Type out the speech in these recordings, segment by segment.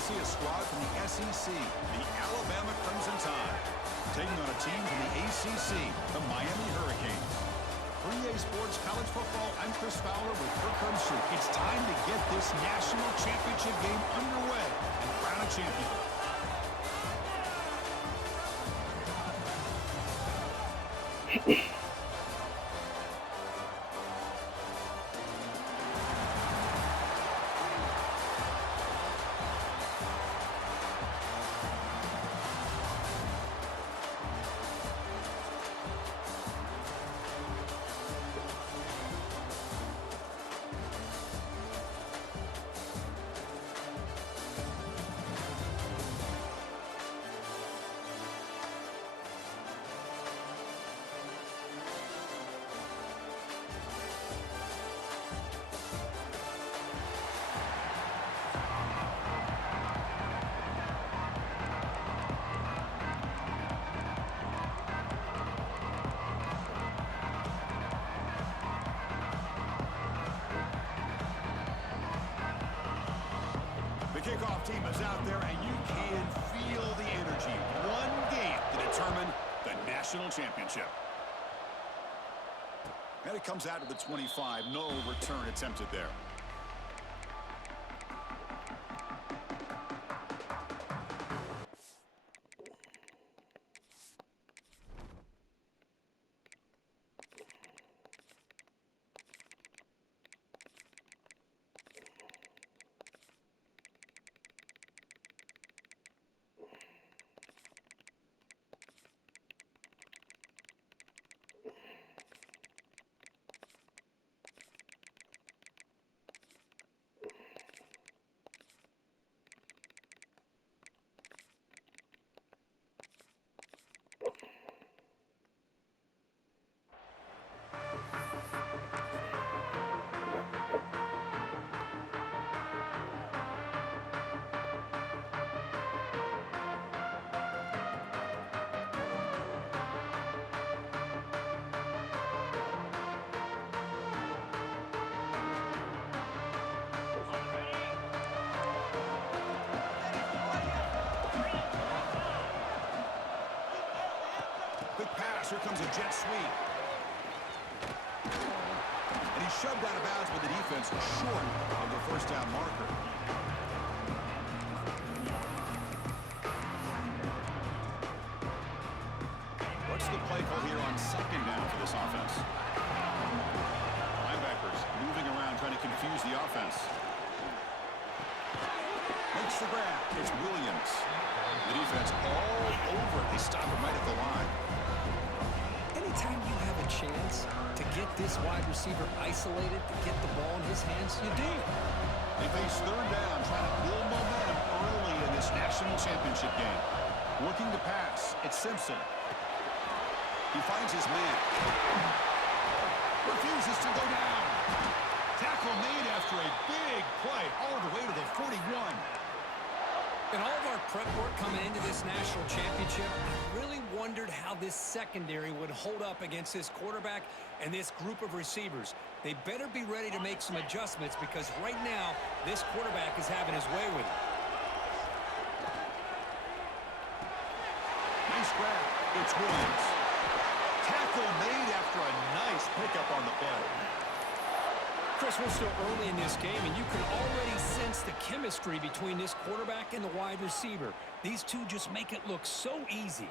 we'll see a squad from the SEC, the Alabama Crimson Tide, taking on a team from the ACC, the Miami Hurricanes. For EA Sports College Football, I'm Chris Fowler with Kirk Herbstreit. It's time to get this national championship game underway and crown a champion. The kickoff team is out there, and you can feel the energy. One game to determine the national championship. And it comes out to the 25. No return attempted there. Here comes a jet sweep. And he's shoved out of bounds with the defense short of the first down marker. What's the play call here on second down for this offense? Linebackers moving around trying to confuse the offense. Makes the grab. It's Williams. The defense all over it. They stop him right at the line. Anytime you have a chance to get this wide receiver isolated, to get the ball in his hands, you do it. They face third down, trying to build momentum early in this national championship game. Looking to pass, it's Simpson. He finds his man. Refuses to go down. Tackle made after a big play all the way to the 41. In all of our prep work coming into this national championship, I really wondered how this secondary would hold up against this quarterback and this group of receivers. They better be ready to make some adjustments because right now, this quarterback is having his way with it. Nice grab. It's Williams. Tackle made after a nice pickup on the play. Chris, we're still early in this game, and you can already sense the chemistry between this quarterback and the wide receiver. These two just make it look so easy.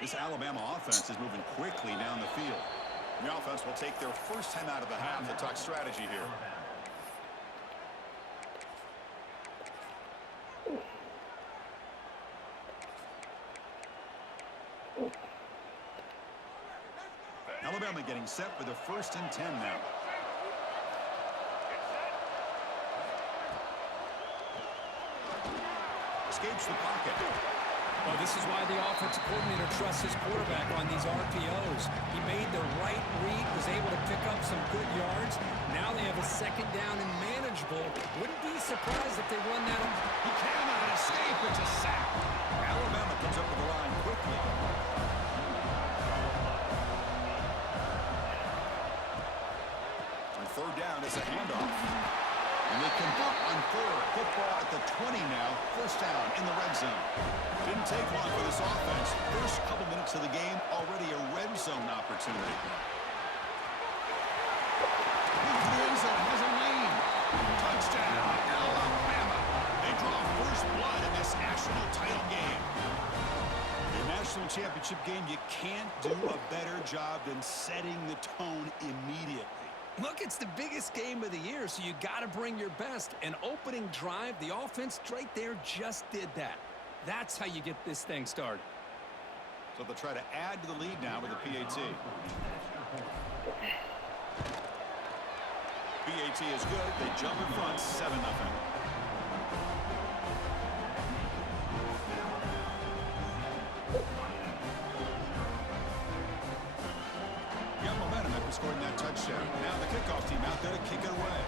This Alabama offense is moving quickly down the field. The offense will take their first time out of the half to talk strategy here. Alabama getting set for the 1st and 10 now. Escapes the pocket. Well, this is why the offensive coordinator trusts his quarterback on these RPOs. He made the right read, was able to pick up some good yards. Now they have a second down and manageable. Wouldn't be surprised if they run that. He cannot escape. It's a sack. Alabama comes up with the line quickly. and it's a handoff. And they convert on third. Football at the 20 now. First down in the red zone. Didn't take long for this offense. First couple minutes of the game, already a red zone opportunity. Into the end zone, has a lane. Touchdown, Alabama. They draw first blood in this national title game. The national championship game, you can't do a better job than setting the tone immediately. Look, it's the biggest game of the year, so you got to bring your best. An opening drive, the offense right there just did that. That's how you get this thing started. So they'll try to add to the lead now with a PAT. PAT is good. They jump in front, 7-0. Got momentum after scoring that touchdown. Now the kickoff team out there to kick it away.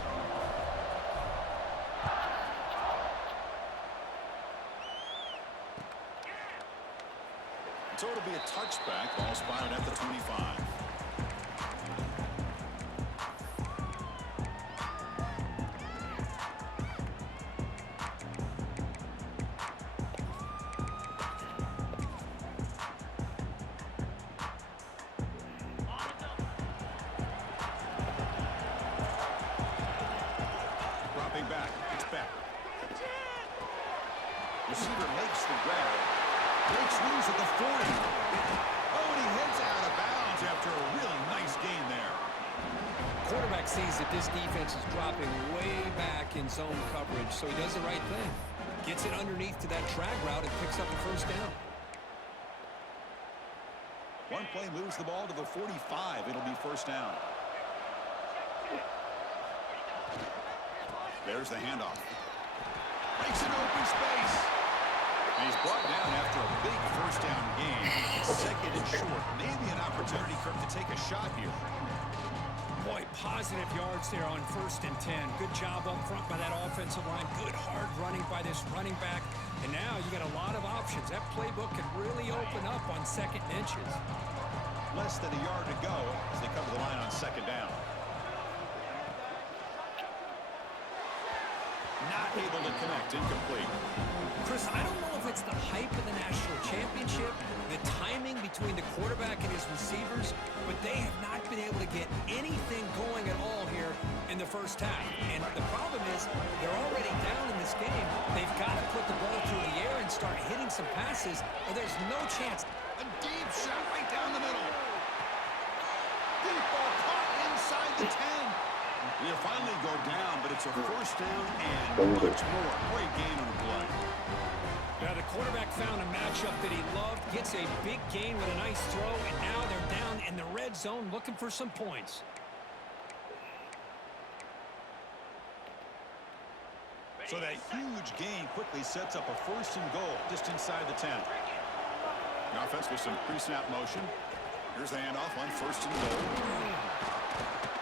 So it'll be a touchback. Ball spotted at the 25. Dropping back. It's back. Receiver makes the grab. Breaks loose at the 40. Oh, and he heads out of bounds after a really nice gain there. Quarterback sees that this defense is dropping way back in zone coverage, so he does the right thing. Gets it underneath to that drag route and picks up the first down. One play moves the ball to the 45. It'll be first down. There's the handoff. Breaks an open space. And he's brought down after a big first down gain. Second and short. Maybe an opportunity for him to take a shot here. Boy, positive yards there on 1st and 10. Good job up front by that offensive line. Good hard running by this running back. And now you got a lot of options. That playbook can really open up on 2nd and inches. Less than a yard to go as they come to the line on 2nd down. Not able to connect. Incomplete. Chris, I don't know if it's the hype of the national championship, the timing between the quarterback and his receivers, but they have not been able to get anything going at all here in the first half. And the problem is they're already down in this game. They've got to put the ball through the air and start hitting some passes, or there's no chance. A deep shot right down the middle. Deep ball caught inside the 10. You finally go down, but it's a first down and much more. Great game on the play. Now the quarterback found a matchup that he loved, gets a big gain with a nice throw, and now they're down in the red zone looking for some points. So that huge gain quickly sets up a 1st and goal just inside the 10. The offense with some pre-snap motion. Here's the handoff on 1st and goal.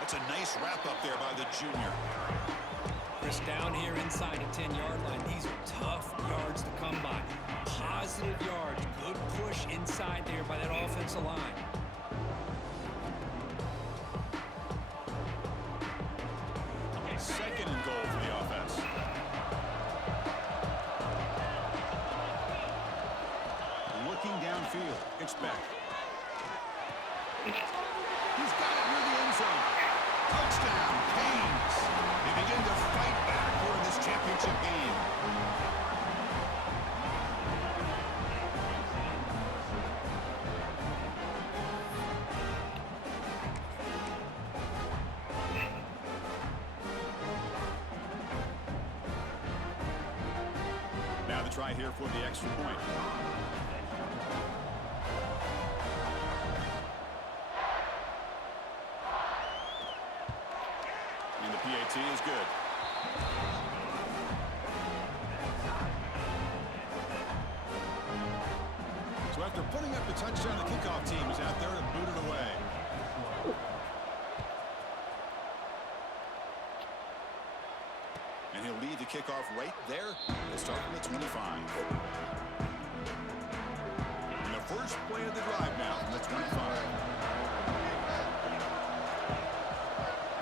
That's a nice wrap-up there by the junior. Chris, down here inside the 10-yard line. These are tough yards to come by. Positive yards. Good push inside there by that offensive line. Second and goal for the offense. Looking downfield. It's back. He's got it near the end zone. Touchdown, Canes. They begin to fight back here in this championship game. Now the try here for the extra point. And the PAT is good. So after putting up the touchdown, the kickoff team is out there to boot it away. And he'll lead the kickoff right there. They'll start from the 25. And the first play of the drive now from the 25.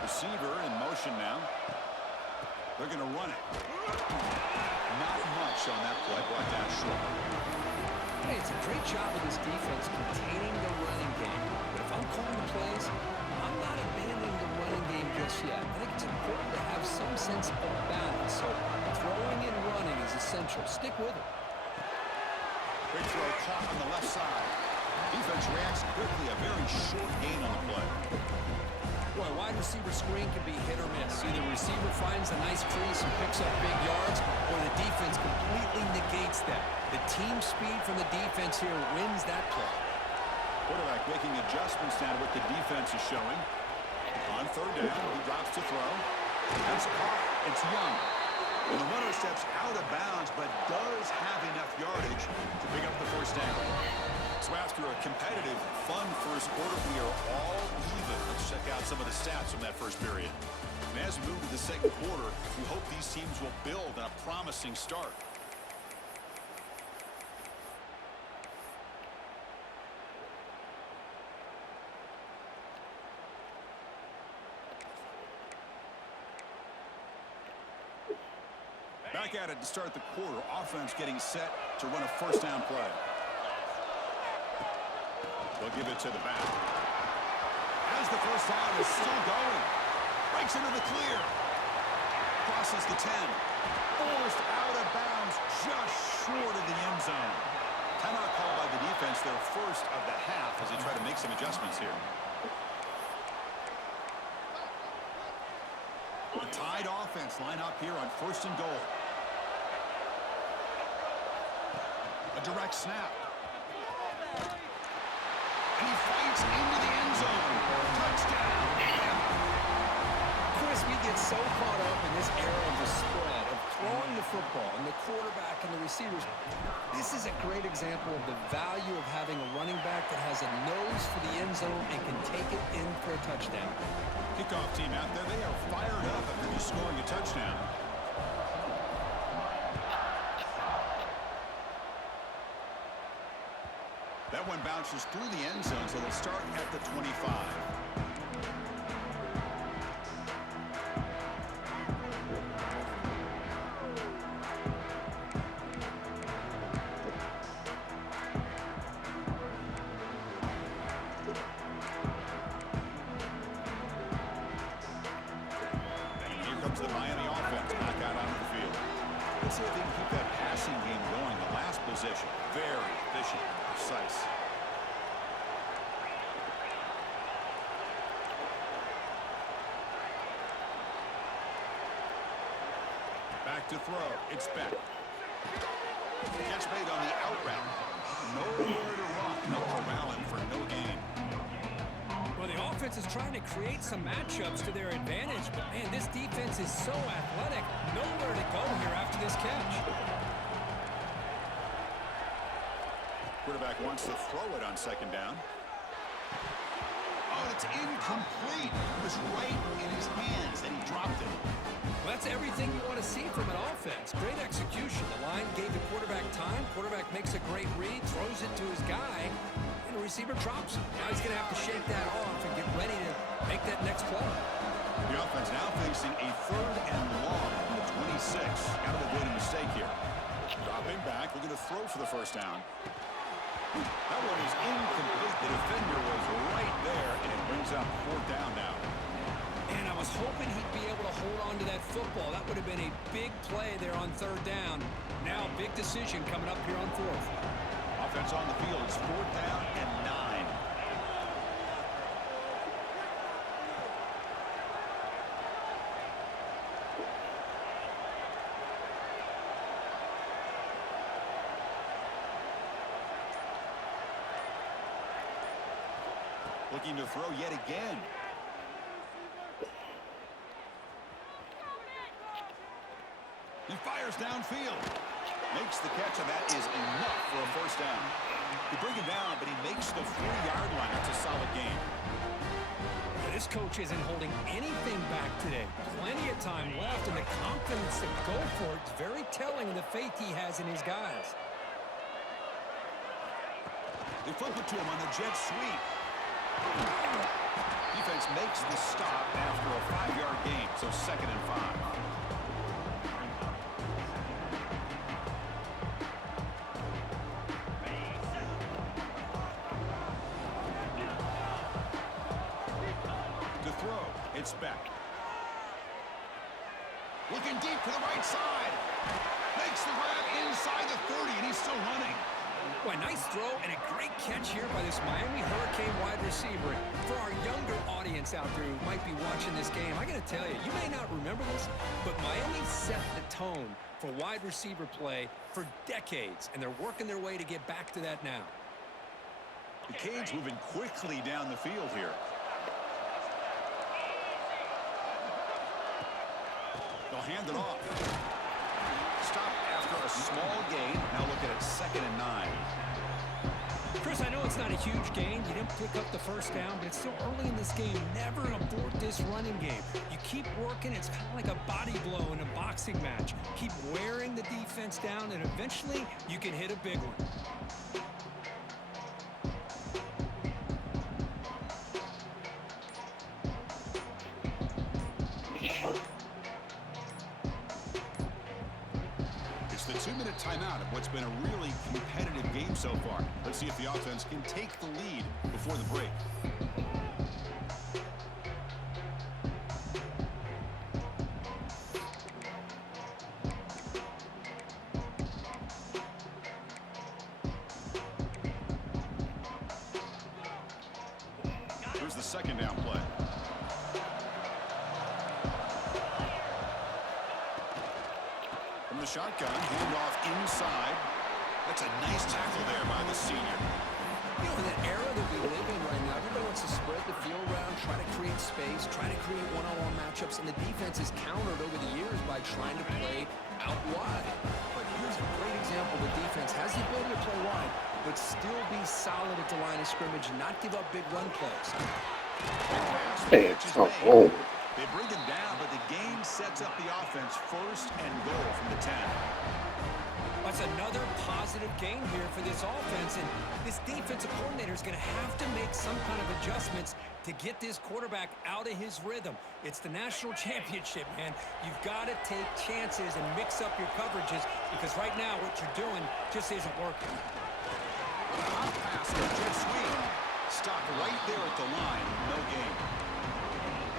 Receiver in motion possession now. They're going to run it. Not much on that play. Brought down short. Hey, it's a great job of this defense containing the running game. But if I'm calling the plays, I'm not abandoning the running game just yet. I think it's important to have some sense of balance. So throwing and running is essential. Stick with it. Quick throw caught on the left side. Defense reacts quickly. A very short gain on the play. Boy, wide receiver screen can be hit or miss. Either the receiver finds a nice crease and picks up big yards, or the defense completely negates that. The team speed from the defense here wins that play. Quarterback making adjustments down to what the defense is showing. On third down, he drops to throw. That's caught. It's Young. And the runner steps out of bounds, but does have enough yardage to pick up the first down. So after a competitive, fun first quarter, we are all even. Let's check out some of the stats from that first period. And as we move to the second quarter, we hope these teams will build on a promising start. Back at it to start the quarter. Offense getting set to run a first down play. They'll give it to the back. As the first down is still going. Breaks into the clear. Crosses the 10. Forced out of bounds just short of the end zone. Timeout call by the defense, their first of the half, as they try to make some adjustments here. The tied offense line up here on first and goal. A direct snap. And he fights into the end zone. Touchdown. Chris, we get so caught up in this era of the spread, of throwing the football, and the quarterback and the receivers. This is a great example of the value of having a running back that has a nose for the end zone and can take it in for a touchdown. Kickoff team out there, they are fired up after just scoring a touchdown. That one bounces through the end zone, so they'll start at the 25. Here comes the Miami offense back out onto the field. Let's see if they can keep that passing game going. The last possession, very efficient and precise. Back to throw. It's Beck. Catch made on the out route. Nowhere to run. No corral him for no gain. Well, the offense is trying to create some matchups to their advantage, but, man, this defense is so athletic. Nowhere to go here after this catch. Quarterback wants to throw it on second down. Oh, it's incomplete. It was right in his hands, and he dropped it. Well, that's everything you want to see from an offense. Great execution. The line gave the quarterback time. Quarterback makes a great read, throws it to his guy, and the receiver drops it. Now he's going to have to shake that off and get ready to make that next play. The offense now facing a third and long from the 26. Got to avoid a mistake here. Dropping back, looking to throw for the first down. That one is incomplete. The defender was right there, and it brings up fourth down now. And I was hoping he'd be able to hold on to that football. That would have been a big play there on third down. Now, big decision coming up here on fourth. Offense on the field. It's fourth down and 9. Looking to throw yet again. He fires downfield. Makes the catch, and that is enough for a first down. They bring him down, but he makes the 40-yard line. It's a solid game. This coach isn't holding anything back today. Plenty of time left, and the confidence to go for it is very telling of the faith he has in his guys. They flip it to him on the jet sweep. Defense makes the stop after a 5-yard gain, so 2nd and 5. To throw, it's back. Looking deep to the right side. Makes the grab inside the 30, and he's still running. Boy, nice throw and a great catch here by this Miami Hurricane wide receiver. For our younger audience out there who might be watching this game, I got to tell you, you may not remember this, but Miami set the tone for wide receiver play for decades, and they're working their way to get back to that now. The Canes moving quickly down the field here. They'll hand it off. Stop after a small gain. Now look at it, 2nd and 9. Chris, I know it's not a huge gain. You didn't pick up the first down, but it's still early in this game. Never abort this running game. You keep working. It's kind of like a body blow in a boxing match. Keep wearing the defense down, and eventually you can hit a big one. The 2-minute timeout of what's been a really competitive game so far. Let's see if the offense can take the lead before the break. Here's the 2nd down play. The shotgun, hand off inside. That's a nice tackle there by the senior. You know, in the era that we live in right now, everybody wants to spread the field around, try to create space, try to create one-on-one matchups, and the defense is countered over the years by trying to play out wide. But here's a great example. The defense has the ability to play wide, but still be solid at the line of scrimmage and not give up big run plays. Hey, oh. They bring him down, but the game sets up the offense 1st and goal from the 10. That's another positive game here for this offense, and this defensive coordinator is going to have to make some kind of adjustments to get this quarterback out of his rhythm. It's the national championship, man. You've got to take chances and mix up your coverages, because right now what you're doing just isn't working. Hot pass, jet sweep. Stop right there at the line. No gain.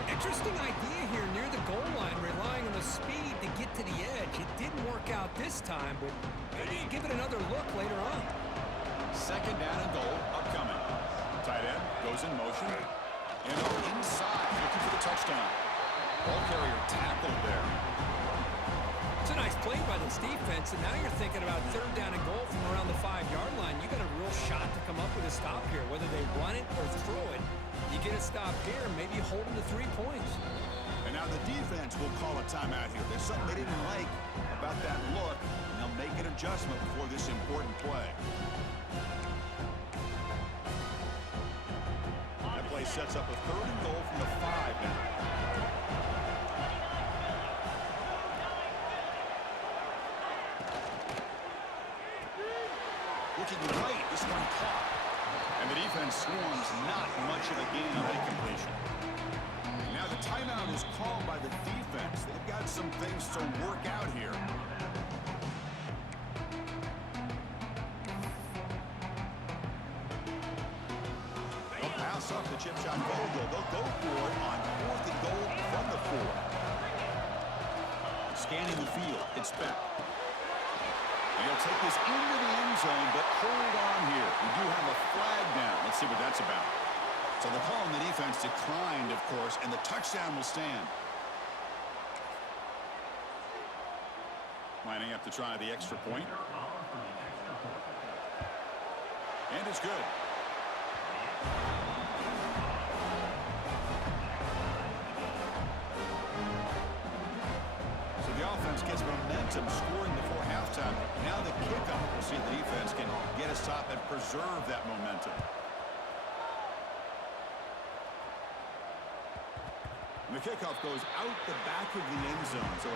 Interesting idea here near the goal line, relying on the speed to get to the edge. It didn't work out this time, but maybe give it another look later on. 2nd down and goal, upcoming. Tight end goes in motion. And up inside, looking for the touchdown. Ball carrier tackled there. It's a nice play by this defense, and now you're thinking about 3rd down and goal from around the 5-yard line. You got a real shot to come up with a stop here, whether they run it or throw it. You get a stop here, maybe hold them to 3 points. And now the defense will call a timeout here. There's something they didn't like about that look, and they'll make an adjustment before this important play. That play sets up a 3rd and goal from the 5 now. Looking right, this one caught. And the defense swarms not much of a gain on that completion. Now the timeout is called by the defense. They've got some things to work out here. They'll pass up the chip shot goal. They'll go for it on 4th and goal from the 4. Scanning the field, it's back. He'll take this into the end zone, but hold on here. We do have a flag down. Let's see what that's about. So the call on the defense declined, of course, and the touchdown will stand. Lining up to try the extra point. And it's good. So the offense gets momentum, scoring before halftime. Now the kickoff. We'll see if the defense can get a stop and preserve that momentum. And the kickoff goes out the back of the end zone. So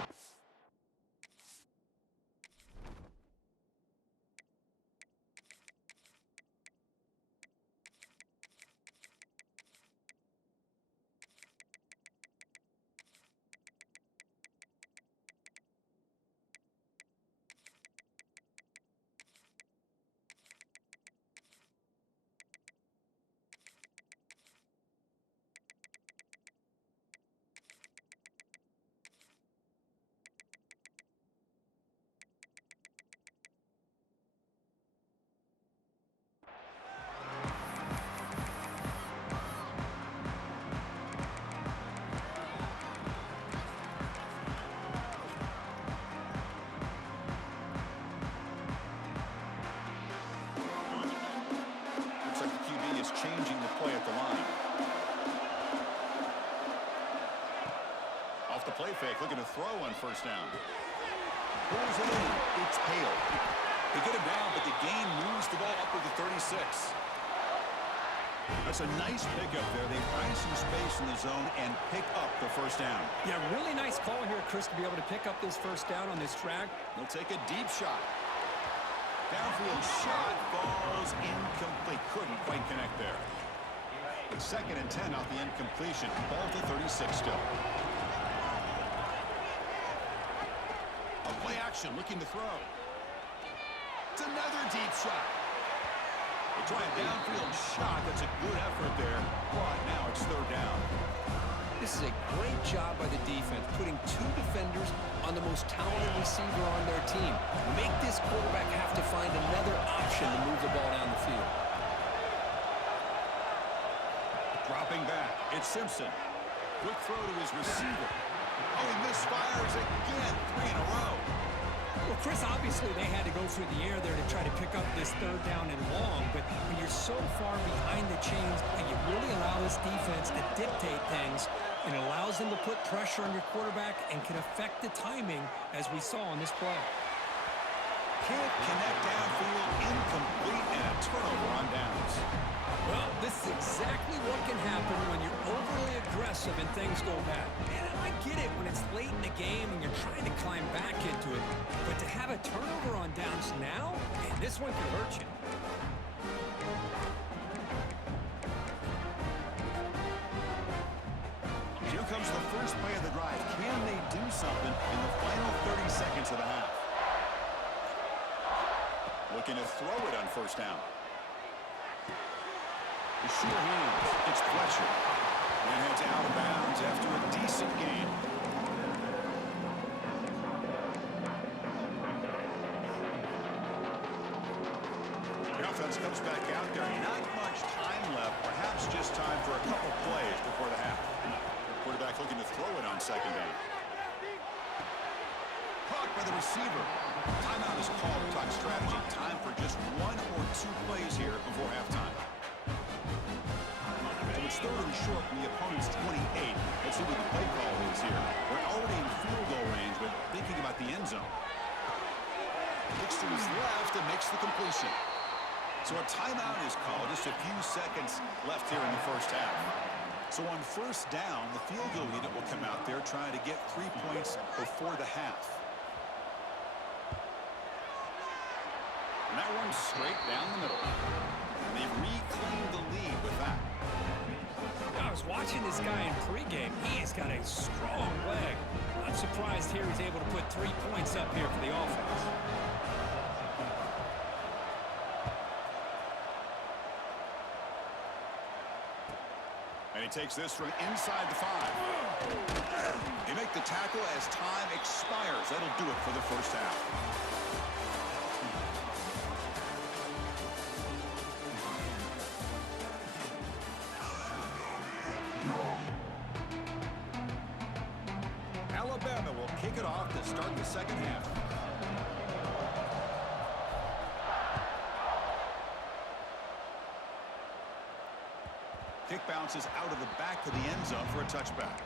changing the play at the line. Off the play fake, looking to throw on first down. Pulls it in. It's Hale. They get him down, but the gain moves the ball up to the 36. That's a nice pickup there. They find some space in the zone and pick up the first down. Yeah, really nice call here, Chris, to be able to pick up this first down on this track. They'll take a deep shot. Downfield shot falls incomplete. Couldn't quite connect there. It's 2nd and 10 off the incompletion. Ball to 36 still. A play action looking to throw. It's another deep shot. They try a downfield shot. That's a good effort there. But now it's 3rd down. This is a great job by the defense, putting 2 defenders on the most talented receiver on their team. Make this quarterback have to find another option to move the ball down the field. Dropping back, it's Simpson. Quick throw to his receiver. Oh, he misfires again. 3 in a row. Well, Chris, obviously they had to go through the air there to try to pick up this 3rd down and long, but when you're so far behind the chains, you really allow this defense to dictate things, and it allows them to put pressure on your quarterback and can affect the timing, as we saw on this play. Can't connect downfield, incomplete, and a turnover on downs. Well, this is exactly what can happen when you're overly aggressive and things go bad. And I get it when it's late in the game and you're trying to climb back into it. But to have a turnover on downs now, man, this one could hurt you. Here comes the first play of the drive. Can they do something in the final 30 seconds of the half? Looking to throw it on first down. The sure hands. It's Fletcher. And heads out of bounds after a decent gain. The offense comes back out there. Not much time left. Perhaps just time for a couple plays before the half. Quarterback looking to throw it on 2nd down. Caught by the receiver. Timeout is called to talk strategy. Time for just 1 or 2 plays here before halftime. So it's 3rd and short from the opponent's 28. Let's see what the play call is here. We're already in field goal range, but thinking about the end zone. Looks to his left and makes the completion. So a timeout is called. Just a few seconds left here in the first half. So on first down, the field goal unit will come out there trying to get 3 points before the half. And that one's straight down the middle. And they've reclaimed the lead with that. I was watching this guy in pregame. He has got a strong leg. Not surprised here he's able to put 3 points up here for the offense. And he takes this from inside the 5. They make the tackle as time expires. That'll do it for the first half. Alabama will kick it off to start the second half. Kick bounces out of the back of the end zone for a touchback.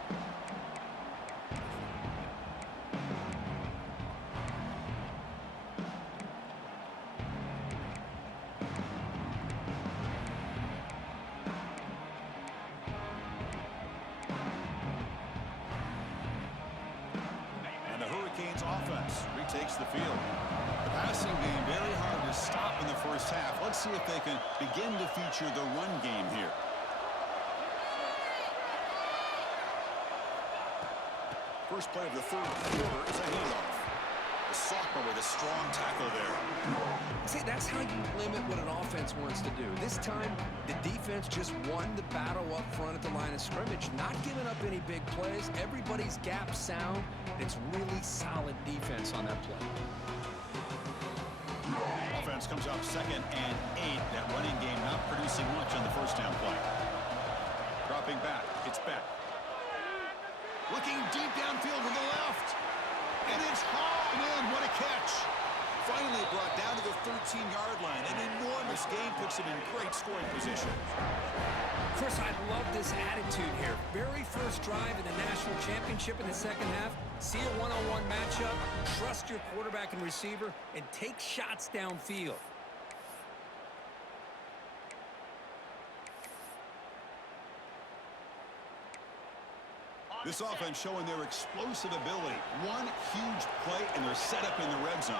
And the Hurricanes offense retakes the field. The passing game very hard to stop in the first half. Let's see if they can begin to feature the run game here. First play of the 3rd quarter is a handoff. The sophomore with a strong tackle there. See, that's how you limit what an offense wants to do. This time, the defense just won the battle up front at the line of scrimmage, not giving up any big plays. Everybody's gap sound. It's really solid defense on that play. Offense comes up 2nd and 8. That running game not producing much on the first down play. Dropping back, it's Beck. Looking deep downfield to the left. And it's hauled in. What a catch. Finally brought down to the 13-yard line. An enormous gain puts him in great scoring position. Chris, I love this attitude here. Very first drive in the national championship in the second half. See a one-on-one matchup, trust your quarterback and receiver, and take shots downfield. This offense showing their explosive ability. One huge play, and they're set up in the red zone.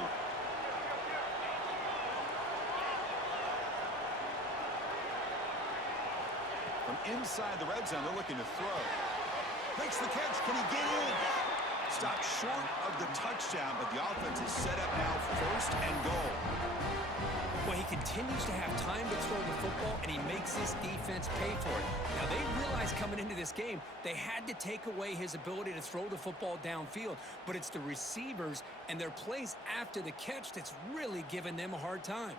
From inside the red zone, they're looking to throw. Makes the catch. Can he get in? Stopped short of the touchdown, but the offense is set up now first and goal. Well, he continues to have time to throw the football, and he makes this defense pay for it. Now, they realized coming into this game, they had to take away his ability to throw the football downfield, but it's the receivers and their plays after the catch that's really giving them a hard time.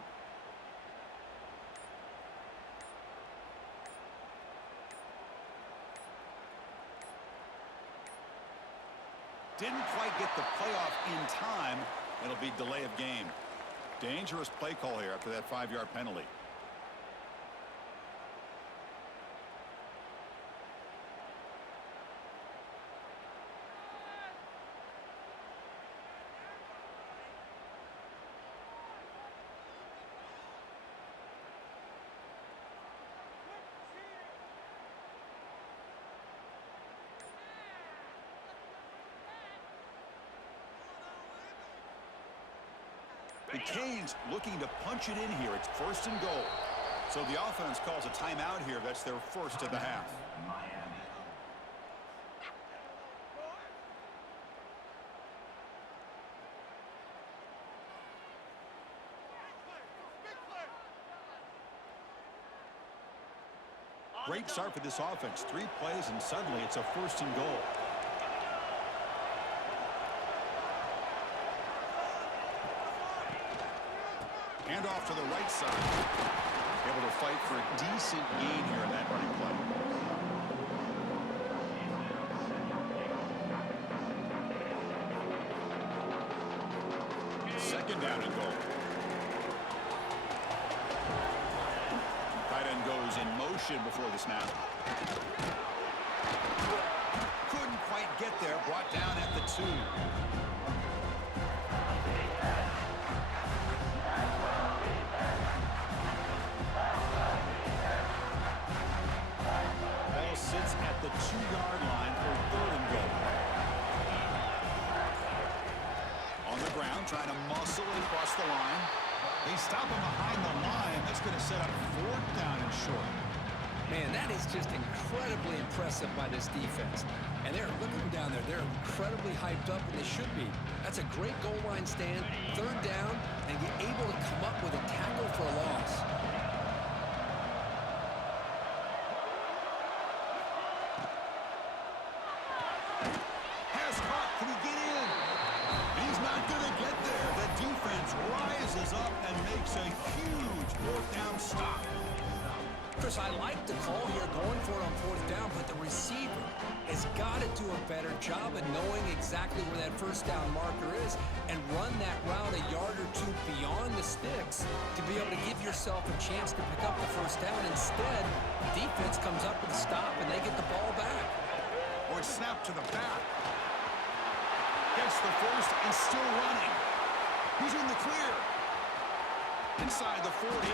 Didn't quite get the playoff in time. It'll be delay of game. Dangerous play call here after that 5-yard penalty. The Canes looking to punch it in here. It's first and goal. So the offense calls a timeout here. That's their first of the half. Great start for this offense. 3 plays, and suddenly it's a first and goal. Hand off to the right side. Able to fight for a decent gain here in that running play. Second down and goal. Tight end goes in motion before the snap. Couldn't quite get there. Brought down at the 2. Sits at the 2-yard line for third and goal. On the ground, trying to muscle it across the line. They stop him behind the line. That's going to set up 4th down and short. Man, that is just incredibly impressive by this defense. And they're looking down there. They're incredibly hyped up, and they should be. That's a great goal line stand, 3rd down, and get able to come up with a tackle for a loss. Up and makes a huge 4th down stop. Chris, I like the call here going for it on 4th down, but the receiver has got to do a better job of knowing exactly where that 1st down marker is and run that route a yard or 2 beyond the sticks to be able to give yourself a chance to pick up the 1st down. Instead, defense comes up with a stop and they get the ball back. Or it's snapped to the back. Gets the first and still running. He's in the clear. Inside the 40.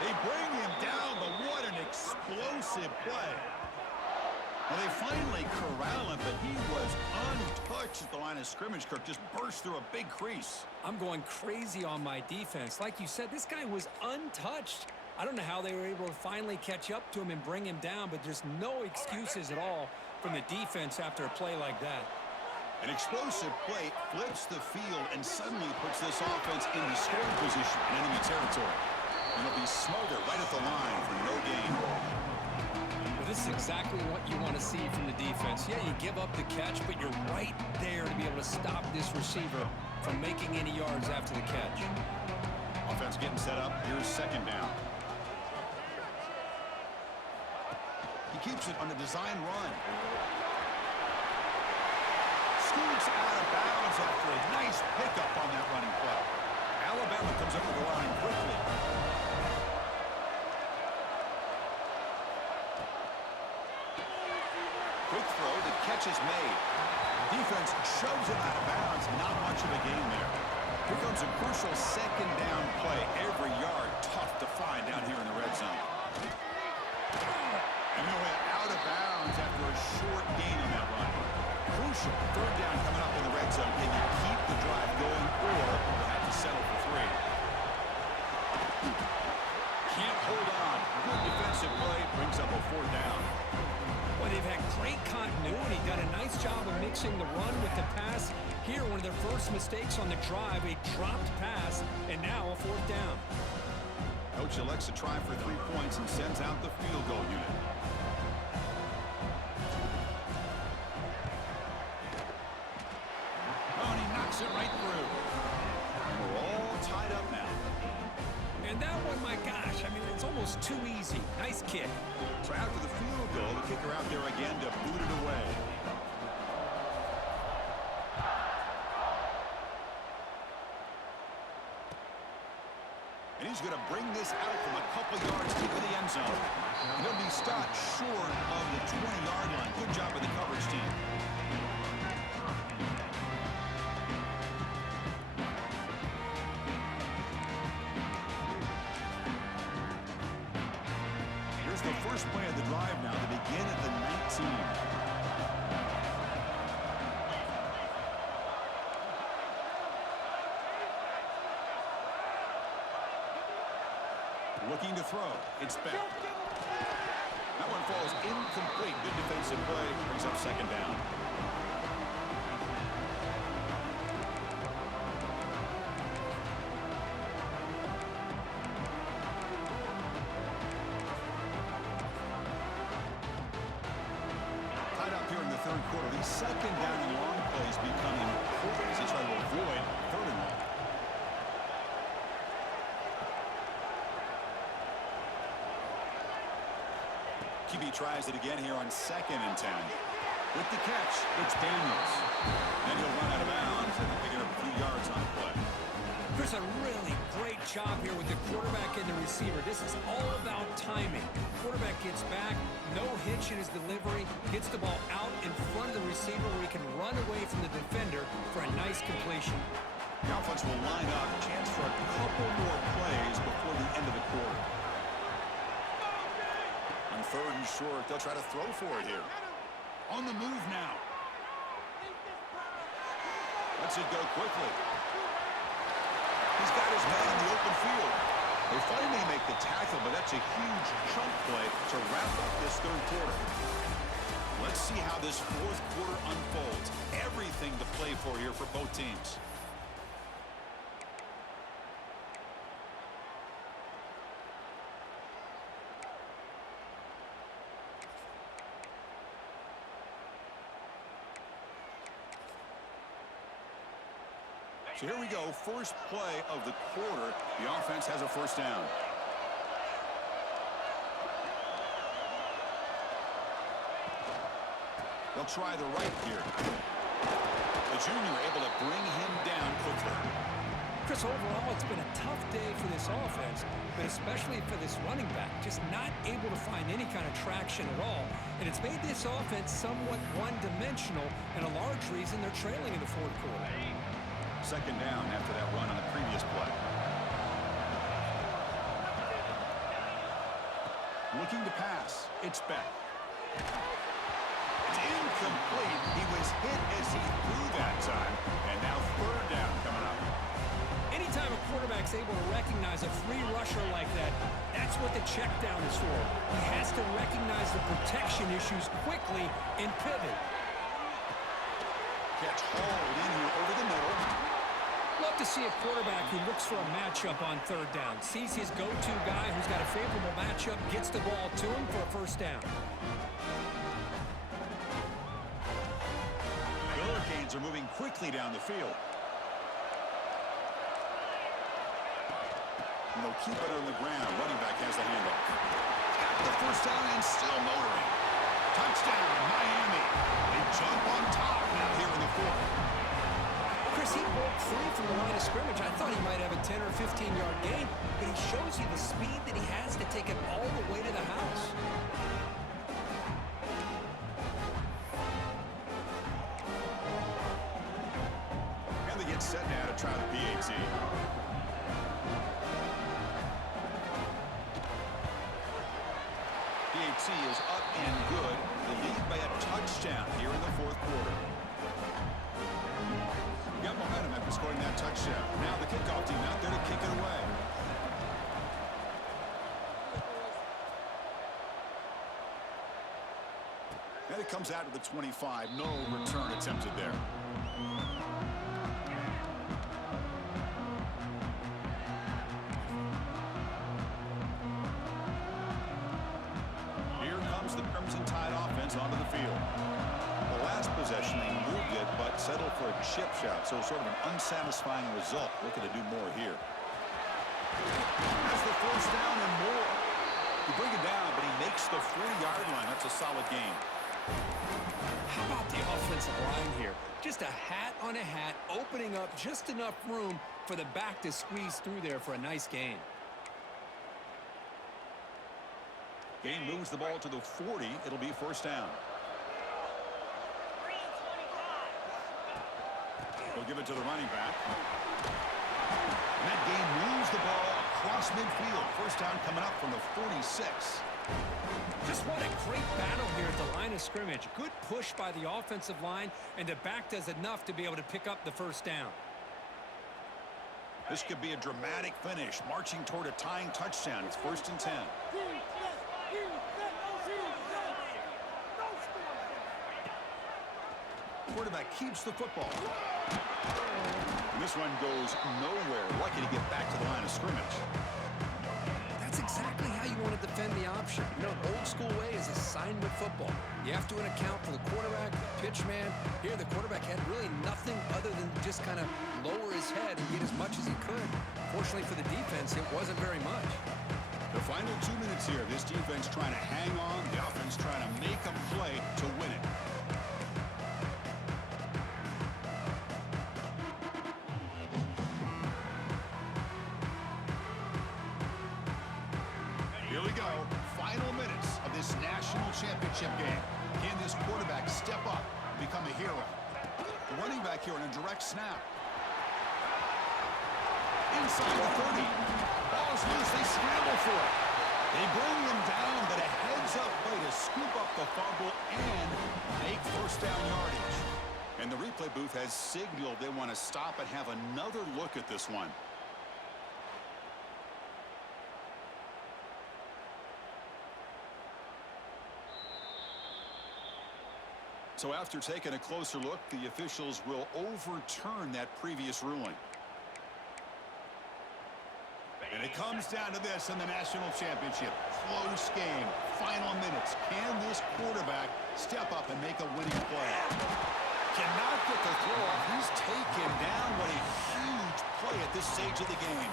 They bring him down, but what an explosive play. Well, they finally corral him, but he was untouched at the line of scrimmage. Kirk just burst through a big crease. I'm going crazy on my defense. Like you said, this guy was untouched. I don't know how they were able to finally catch up to him and bring him down, but there's no excuses at all from the defense after a play like that. An explosive play flips the field and suddenly puts this offense into scoring position in enemy territory. And it'll be smothered right at the line for no gain. Well, this is exactly what you want to see from the defense. Yeah, you give up the catch, but you're right there to be able to stop this receiver from making any yards after the catch. Offense getting set up. Here's 2nd down. He keeps it on a design run. Scoots out of bounds after a nice pickup on that running play. Alabama comes up with the line quickly. Quick throw, the catch is made. Defense shoves him out of bounds. Not much of a gain there. Here comes a crucial second down play. Every yard tough to find down here in the red zone. And he went out of bounds after a short gain on that run. Crucial third down coming up in the red zone. Can you keep the drive going, or you'll have to settle for 3? Can't hold on. Good defensive play. Brings up a 4th down. Well, they've had great continuity, done a nice job of mixing the run with the pass. Here, one of their first mistakes on the drive, a dropped pass, and now a 4th down. Coach elects to try for 3 points and sends out the field goal unit. Oh, and he knocks it right through. And we're all tied up now. And that one, my gosh, I mean, it's almost too easy. Nice kick. So after the field goal, the kicker out there again to boot it away. And he's going to bring this out from a couple yards into the end zone. And he'll be stopped short of the 20-yard line. Good job of the coverage team. Here's the first play of the drive now to begin at the 19. Looking to throw. It's back. That one falls incomplete. Good defensive play. Brings up 2nd down. Tied up here in the 3rd quarter. These 2nd down and long plays become important as they try to avoid 3rd and long. QB tries it again here on 2nd and 10. With the catch, it's Daniels. Then he'll run out of bounds and pick it up a few yards on the play. There's a really great job here with the quarterback and the receiver. This is all about timing. Quarterback gets back, no hitch in his delivery, gets the ball out in front of the receiver where he can run away from the defender for a nice completion. The offense will line up. Chance for a couple more plays before the end of the quarter. On 3rd and short, they'll try to throw for it here. On the move now. Lets it go quickly. He's got his man in the open field. They finally make the tackle, but that's a huge chunk play to wrap up this 3rd quarter. Let's see how this 4th quarter unfolds. Everything to play for here for both teams. So here we go, first play of the quarter. The offense has a 1st down. They'll try the right here. The junior able to bring him down quickly. Chris, overall, it's been a tough day for this offense, but especially for this running back, just not able to find any kind of traction at all. And it's made this offense somewhat one-dimensional, and a large reason they're trailing in the 4th quarter. 2nd down after that run on the previous play. Looking to pass. It's back. It's incomplete. He was hit as he threw that time. And now 3rd down coming up. Anytime a quarterback's able to recognize a free rusher like that, that's what the check down is for. He has to recognize the protection issues quickly and pivot. Catch hauled in here over the middle. Love to see a quarterback who looks for a matchup on 3rd down, sees his go-to guy who's got a favorable matchup, gets the ball to him for a 1st down. The Hurricanes are moving quickly down the field. And they'll keep it on the ground. Running back has the handoff. Got the 1st down and still motoring. Touchdown, Miami. They jump on top now here in the 4th. Chris, he broke free from the line of scrimmage. I thought he might have a 10 or 15-yard gain, but he shows you the speed that he has to take it all the way to the house. And they get set now to try the PAT. PAT is up and good. They lead by a touchdown here in the fourth quarter. Got momentum after scoring that touchdown. Now the kickoff team out there to kick it away. And it comes out to the 25. No return attempted there. Here comes the Crimson Tide offense onto the field. The last possession, they moved it, but settled for a chip shot, so sort of an unsatisfying result. Looking to do more here. That's the first down and more. You bring it down, but he makes the 4-yard line. That's a solid game. How about the offensive line here? Just a hat on a hat, opening up just enough room for the back to squeeze through there for a nice gain. Gain moves the ball to the 40. It'll be first down. They'll give it to the running back. And that gain moves the ball across midfield. First down coming up from the 46. Just what a great battle here at the line of scrimmage. Good push by the offensive line, and the back does enough to be able to pick up the first down. This could be a dramatic finish, marching toward a tying touchdown. It's first and 10. Quarterback keeps the football. And this one goes nowhere. Lucky to get back to the line of scrimmage. That's exactly how you want to defend the option. You know, old school way is assignment football. You have to account for the quarterback, the pitch man. Here, the quarterback had really nothing other than just kind of lower his head and get as much as he could. Fortunately for the defense, it wasn't very much. The final 2 minutes here. This defense trying to hang on. The offense trying to make a play to win it. Here we go. Final minutes of this national championship game. Can this quarterback step up and become a hero? The running back here on a direct snap. Inside the 30. Ball's loose. They scramble for it. They bring him down, but a heads-up play to scoop up the fumble and make first down yardage. And the replay booth has signaled they want to stop and have another look at this one. So after taking a closer look, the officials will overturn that previous ruling. And it comes down to this in the national championship. Close game. Final minutes. Can this quarterback step up and make a winning play? Cannot get the throw off. He's taken down. What a huge play at this stage of the game.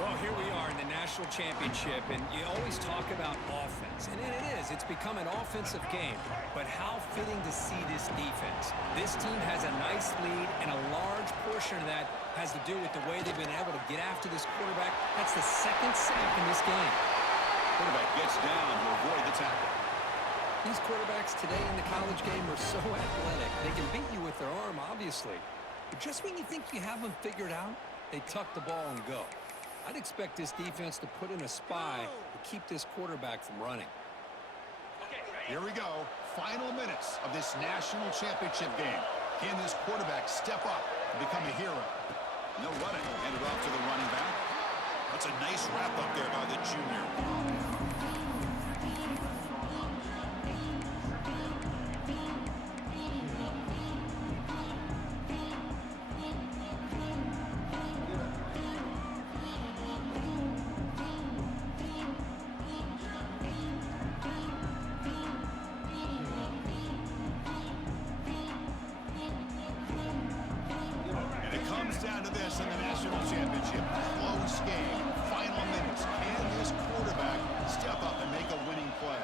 Well, here we are in the national championship, and you always talk about offense. And it is. It's become an offensive game. But how fitting to see this defense. This team has a nice lead, and a large portion of that has to do with the way they've been able to get after this quarterback. That's the second sack in this game. Quarterback gets down to avoid the tackle. These quarterbacks today in the college game are so athletic. They can beat you with their arm, obviously. But just when you think you have them figured out, they tuck the ball and go. I'd expect this defense to put in a spy to keep this quarterback from running. Here we go. Final minutes of this national championship game. Can this quarterback step up and become a hero? No running. Handed off to the running back. That's a nice wrap up there by the junior. Down to this in the national championship. Close game. Final minutes. Can this quarterback step up and make a winning play?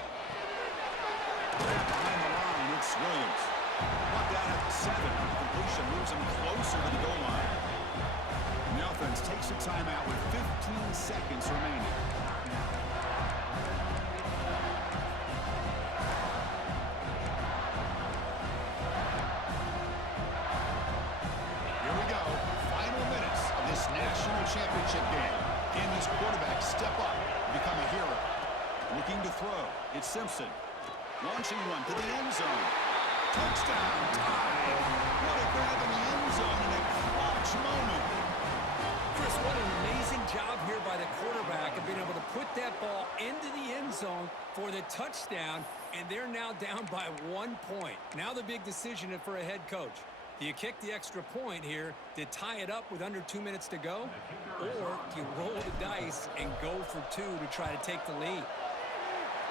Back behind the line, it's Williams. Brought down at the 7. The completion moves them closer to the goal line. The offense takes a timeout with 15 seconds remaining. Here we go. Final minutes of this national championship game. Can these quarterbacks step up and become a hero? Looking to throw. It's Simpson. Launching one to the end zone. Touchdown, tied. What a grab in the end zone in a clutch moment. Chris, what an amazing job here by the quarterback of being able to put that ball into the end zone for the touchdown, and they're now down by 1 point. Now the big decision for a head coach. Do you kick the extra point here to tie it up with under 2 minutes to go? Or do you roll the dice and go for 2 to try to take the lead?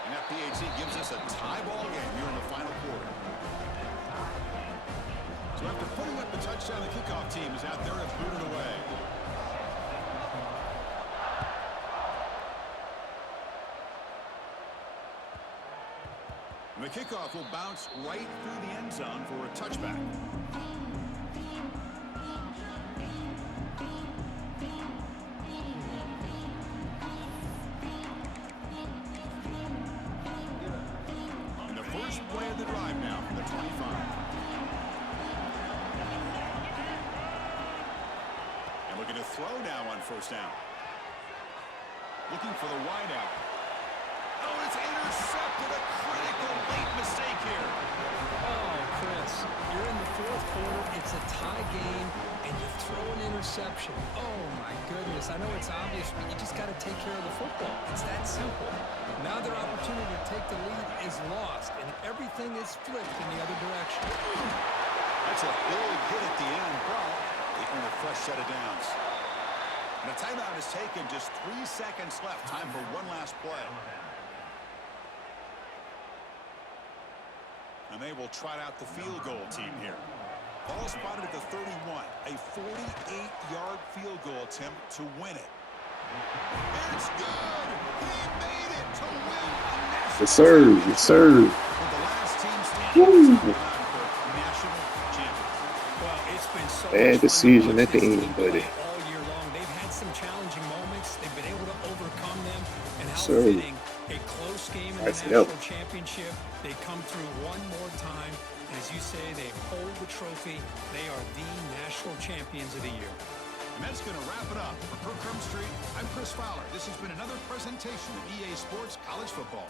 And that PAT gives us a tie ball game here in the final quarter. So after putting up the touchdown, the kickoff team is out there to boot it away. And the kickoff will bounce right through the end zone for a touchback. And the first play of the drive now from the 25. And looking to throw now on first down. Looking for the wideout. Oh, it's intercepted. A critical late mistake here. Oh, Chris, you're in the fourth quarter. It's a tie game, and you throw an interception. Oh, my goodness. I know it's obvious, but you just got to take care of the football. It's that simple. Now their opportunity to take the lead is lost, and everything is flipped in the other direction. That's a big hit at the end, but they earn a fresh set of downs. And a timeout is taken. Just 3 seconds left. Time for one last play. And they will trot out the field goal team here. Ball spotted at the 31. A 48-yard field goal attempt to win it. It's good! He made it to win a national Yes, sir. Yes, sir. with the last team standing for national champions. Well, it's been so Bad much fun to decision watch at the this end, team buddy. play all year long. They've had some challenging moments. They've been able to overcome them. And how Sir. fitting a close game in the Nice national help. championship. They come through one more time. And as you say, they hold the trophy. They are the national champions of the year. And that's going to wrap it up. For Kirk Street, I'm Chris Fowler. This has been another presentation of EA Sports College Football.